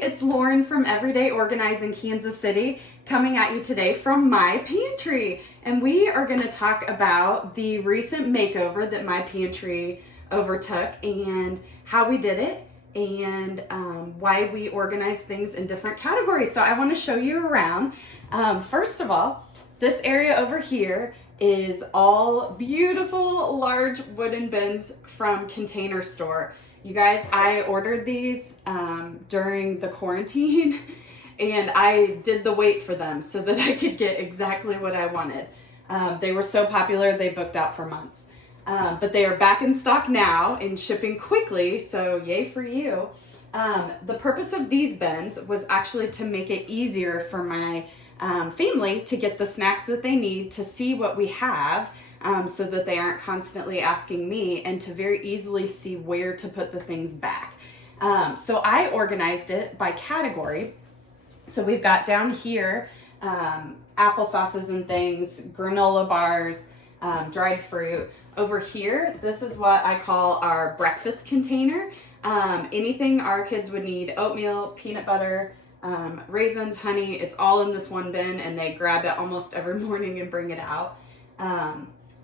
it's Lauren from Everyday Organize in Kansas City coming at you today from my pantry. And we are going to talk about the recent makeover that my pantry overtook and how we did it and why we organize things in different categories. So I want to show you around. First of all, this area over here is all beautiful large wooden bins from Container Store. You guys, I ordered these during the quarantine and I did the wait for them so that I could get exactly what I wanted. They were so popular, they booked out for months. But they are back in stock now and shipping quickly, so yay for you. The purpose of these bins was actually to make it easier for my family to get the snacks that they need, to see what we have, so that they aren't constantly asking me, and to very easily see where to put the things back. So I organized it by category. So we've got down here applesauces and things, granola bars, dried fruit. Over here, this is what I call our breakfast container. Anything our kids would need: oatmeal, peanut butter, raisins, honey. It's all in this one bin, and they grab it almost every morning and bring it out.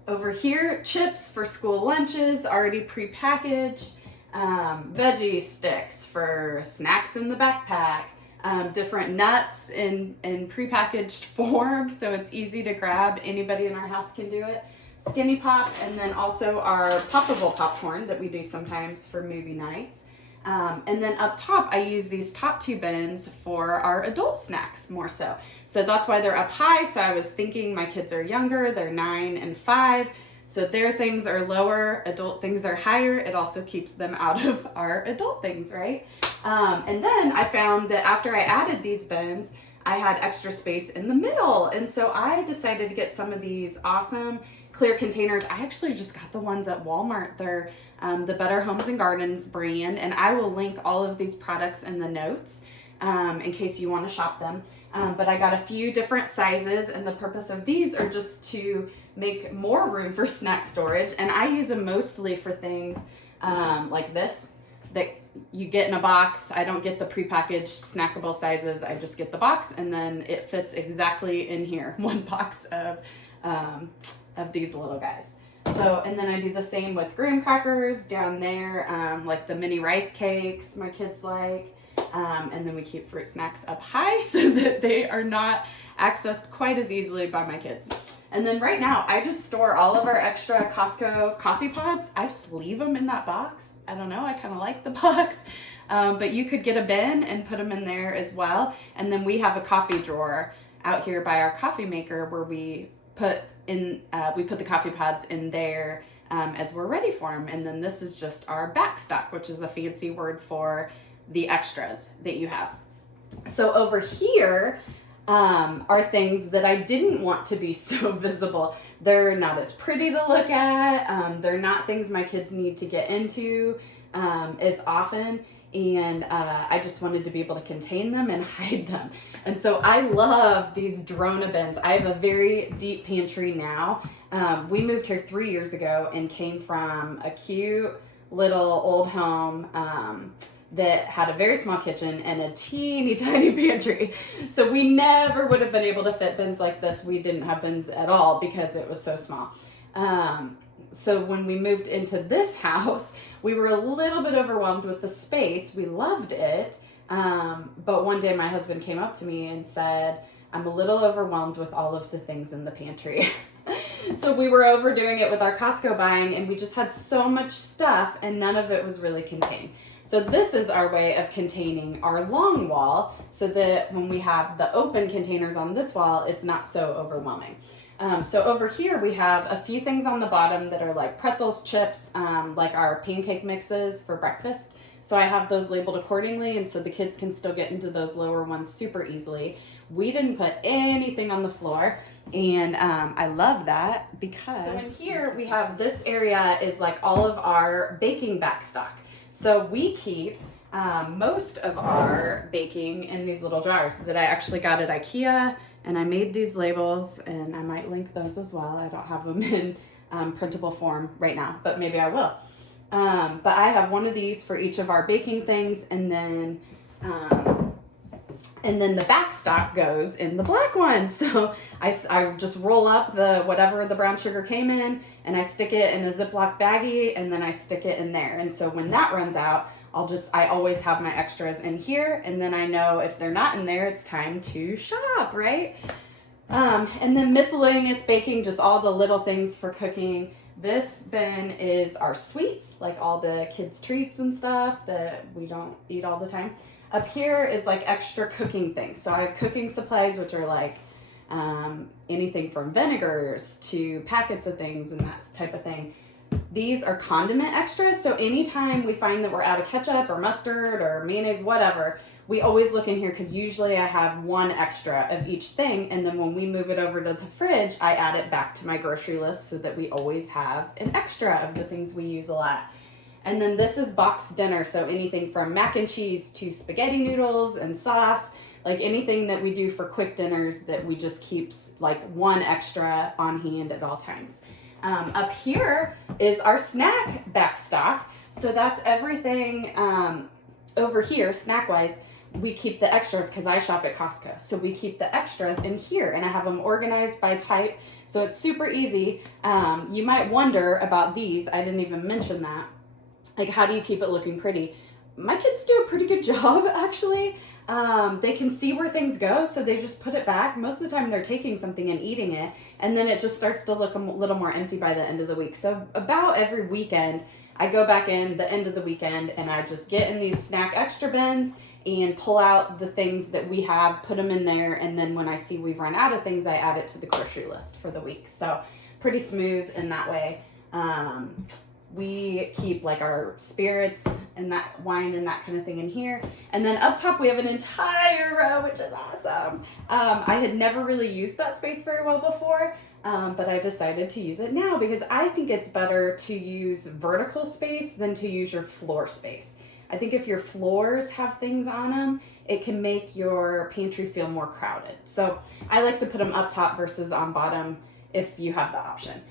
Over here, chips for school lunches, already prepackaged, veggie sticks for snacks in the backpack, different nuts in prepackaged form, so it's easy to grab. Anybody in our house can do it. Skinny Pop, and then also our poppable popcorn that we do sometimes for movie nights. And then up top, I use these top two bins for our adult snacks more so. So that's why they're up high. So I was thinking my kids are younger, they're 9 and 5. So their things are lower, adult things are higher. It also keeps them out of our adult things, right? And then I found that after I added these bins, I had extra space in the middle. And so I decided to get some of these awesome clear containers. I actually just got the ones at Walmart. They're the Better Homes and Gardens brand, and I will link all of these products in the notes in case you want to shop them. But I got a few different sizes, and the purpose of these are just to make more room for snack storage. And I use them mostly for things like this that you get in a box. I don't get the prepackaged snackable sizes. I just get the box, and then it fits exactly in here, one box of these little guys. So, and then I do the same with graham crackers down there, like the mini rice cakes my kids like. And then we keep fruit snacks up high so that they are not accessed quite as easily by my kids. And then right now, I just store all of our extra Costco coffee pods. I just leave them in that box. I don't know, I kind of like the box. But you could get a bin and put them in there as well. And then we have a coffee drawer out here by our coffee maker where we put the coffee pods in there as we're ready for them. And then this is just our back stock, which is a fancy word for the extras that you have. So over here are things that I didn't want to be so visible. They're not as pretty to look at. They're not things my kids need to get into as often. And I just wanted to be able to contain them and hide them. And so I love these Drona bins. I have a very deep pantry now. We moved here 3 years ago and came from a cute little old home that had a very small kitchen and a teeny tiny pantry. So we never would have been able to fit bins like this. We didn't have bins at all because it was so small. So when we moved into this house, we were a little bit overwhelmed with the space. We loved it. But one day my husband came up to me and said, "I'm a little overwhelmed with all of the things in the pantry." So we were overdoing it with our Costco buying, and we just had so much stuff and none of it was really contained. So this is our way of containing our long wall so that when we have the open containers on this wall, it's not so overwhelming. So over here we have a few things on the bottom that are like pretzels, chips, like our pancake mixes for breakfast. So I have those labeled accordingly, and so the kids can still get into those lower ones super easily. We didn't put anything on the floor, and I love that because... So in here we have this area is like all of our baking back stock. So we keep most of our baking in these little jars that I actually got at IKEA, and I made these labels, and I might link those as well. I don't have them in printable form right now, but maybe I will. But I have one of these for each of our baking things, and then And then the back stock goes in the black one. So I just roll up the whatever the brown sugar came in, and I stick it in a Ziploc baggie, and then I stick it in there. And so when that runs out, I always have my extras in here, and then I know if they're not in there, it's time to shop, right? And then miscellaneous baking, just all the little things for cooking. This bin is our sweets, like all the kids' treats and stuff that we don't eat all the time. Up here is like extra cooking things. So I have cooking supplies, which are like anything from vinegars to packets of things and that type of thing. These are condiment extras. So anytime we find that we're out of ketchup or mustard or mayonnaise, whatever, we always look in here because usually I have one extra of each thing. And then when we move it over to the fridge, I add it back to my grocery list so that we always have an extra of the things we use a lot. And then this is boxed dinner. So anything from mac and cheese to spaghetti noodles and sauce, like anything that we do for quick dinners that we just keep like one extra on hand at all times. Up here is our snack back stock. So that's everything over here, snack-wise. We keep the extras because I shop at Costco. So we keep the extras in here, and I have them organized by type. So it's super easy. You might wonder about these. I didn't even mention that. Like, how do you keep it looking pretty? My kids do a pretty good job, actually. They can see where things go, so they just put it back. Most of the time they're taking something and eating it, and then it just starts to look a little more empty by the end of the week. So about every weekend, I go back in the end of the weekend and I just get in these snack extra bins and pull out the things that we have, put them in there, and then when I see we've run out of things, I add it to the grocery list for the week. So pretty smooth in that way. We keep like our spirits and that wine and that kind of thing in here. And then up top we have an entire row, which is awesome. I had never really used that space very well before, but I decided to use it now because I think it's better to use vertical space than to use your floor space. I think if your floors have things on them, it can make your pantry feel more crowded. So I like to put them up top versus on bottom if you have the option.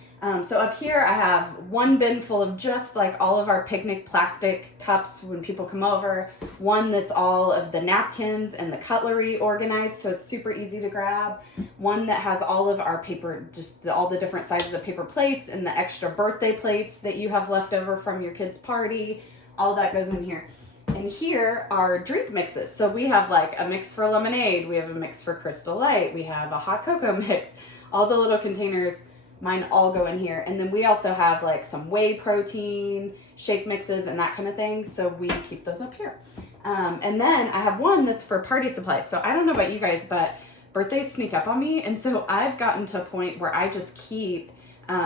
So up here I have one bin full of just like all of our picnic plastic cups when people come over, one that's all of the napkins and the cutlery organized so it's super easy to grab, one that has all of our paper, all the different sizes of paper plates and the extra birthday plates that you have left over from your kid's party, all that goes in here. And here are drink mixes. So we have like a mix for lemonade, we have a mix for Crystal Light, we have a hot cocoa mix, all the little containers. Mine all go in here. And then we also have like some whey protein, shake mixes, and that kind of thing. So we keep those up here. And then I have one that's for party supplies. So I don't know about you guys, but birthdays sneak up on me. And so I've gotten to a point where I just keep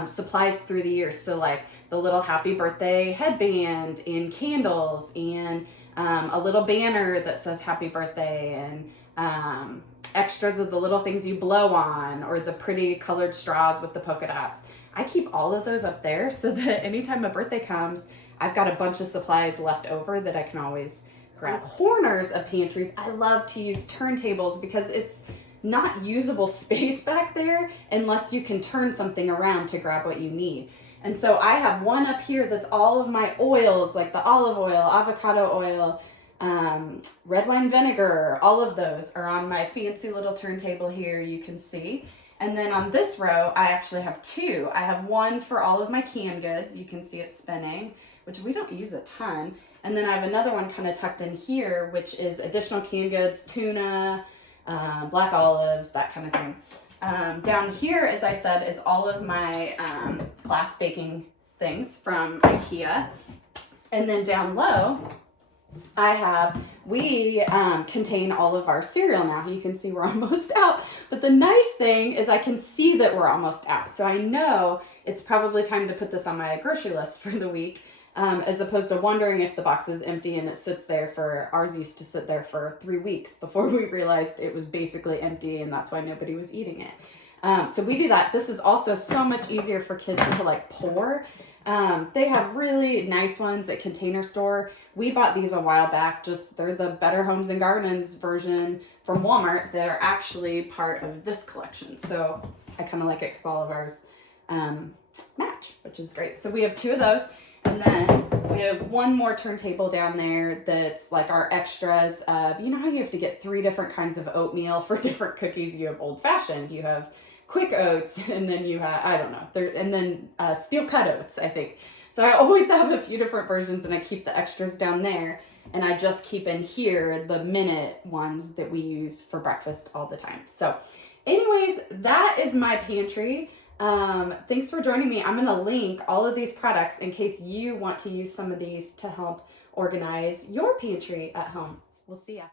supplies through the years. So like the little happy birthday headband and candles and a little banner that says happy birthday and extras of the little things you blow on or the pretty colored straws with the polka dots. I keep all of those up there so that anytime a birthday comes, I've got a bunch of supplies left over that I can always grab. Corners of pantries, I love to use turntables because it's not usable space back there unless you can turn something around to grab what you need. And so I have one up here that's all of my oils, like the olive oil, avocado oil, red wine vinegar, all of those are on my fancy little turntable here, you can see. And then on this row, I actually have two. I have one for all of my canned goods. You can see it spinning, which we don't use a ton. And then I have another one kind of tucked in here, which is additional canned goods, tuna, black olives, that kind of thing. Down here, as I said, is all of my glass baking things from IKEA. And then down low, we contain all of our cereal now. You can see we're almost out. But the nice thing is I can see that we're almost out. So I know it's probably time to put this on my grocery list for the week, as opposed to wondering if the box is empty and it sits there ours used to sit there for 3 weeks before we realized it was basically empty and that's why nobody was eating it. So we do that. This is also so much easier for kids to like pour. They have really nice ones at Container Store. We bought these a while back. They're the Better Homes and Gardens version from Walmart that are actually part of this collection. So I kind of like it because all of ours match, which is great. So we have two of those. And then we have one more turntable down there that's like our extras of, you know how you have to get 3 different kinds of oatmeal for different cookies? You have old fashioned, you have quick oats, and then you have, I don't know, and then steel cut oats, I think. So I always have a few different versions, and I keep the extras down there, and I just keep in here the minute ones that we use for breakfast all the time. So anyways, that is my pantry. Thanks for joining me. I'm going to link all of these products in case you want to use some of these to help organize your pantry at home. We'll see ya.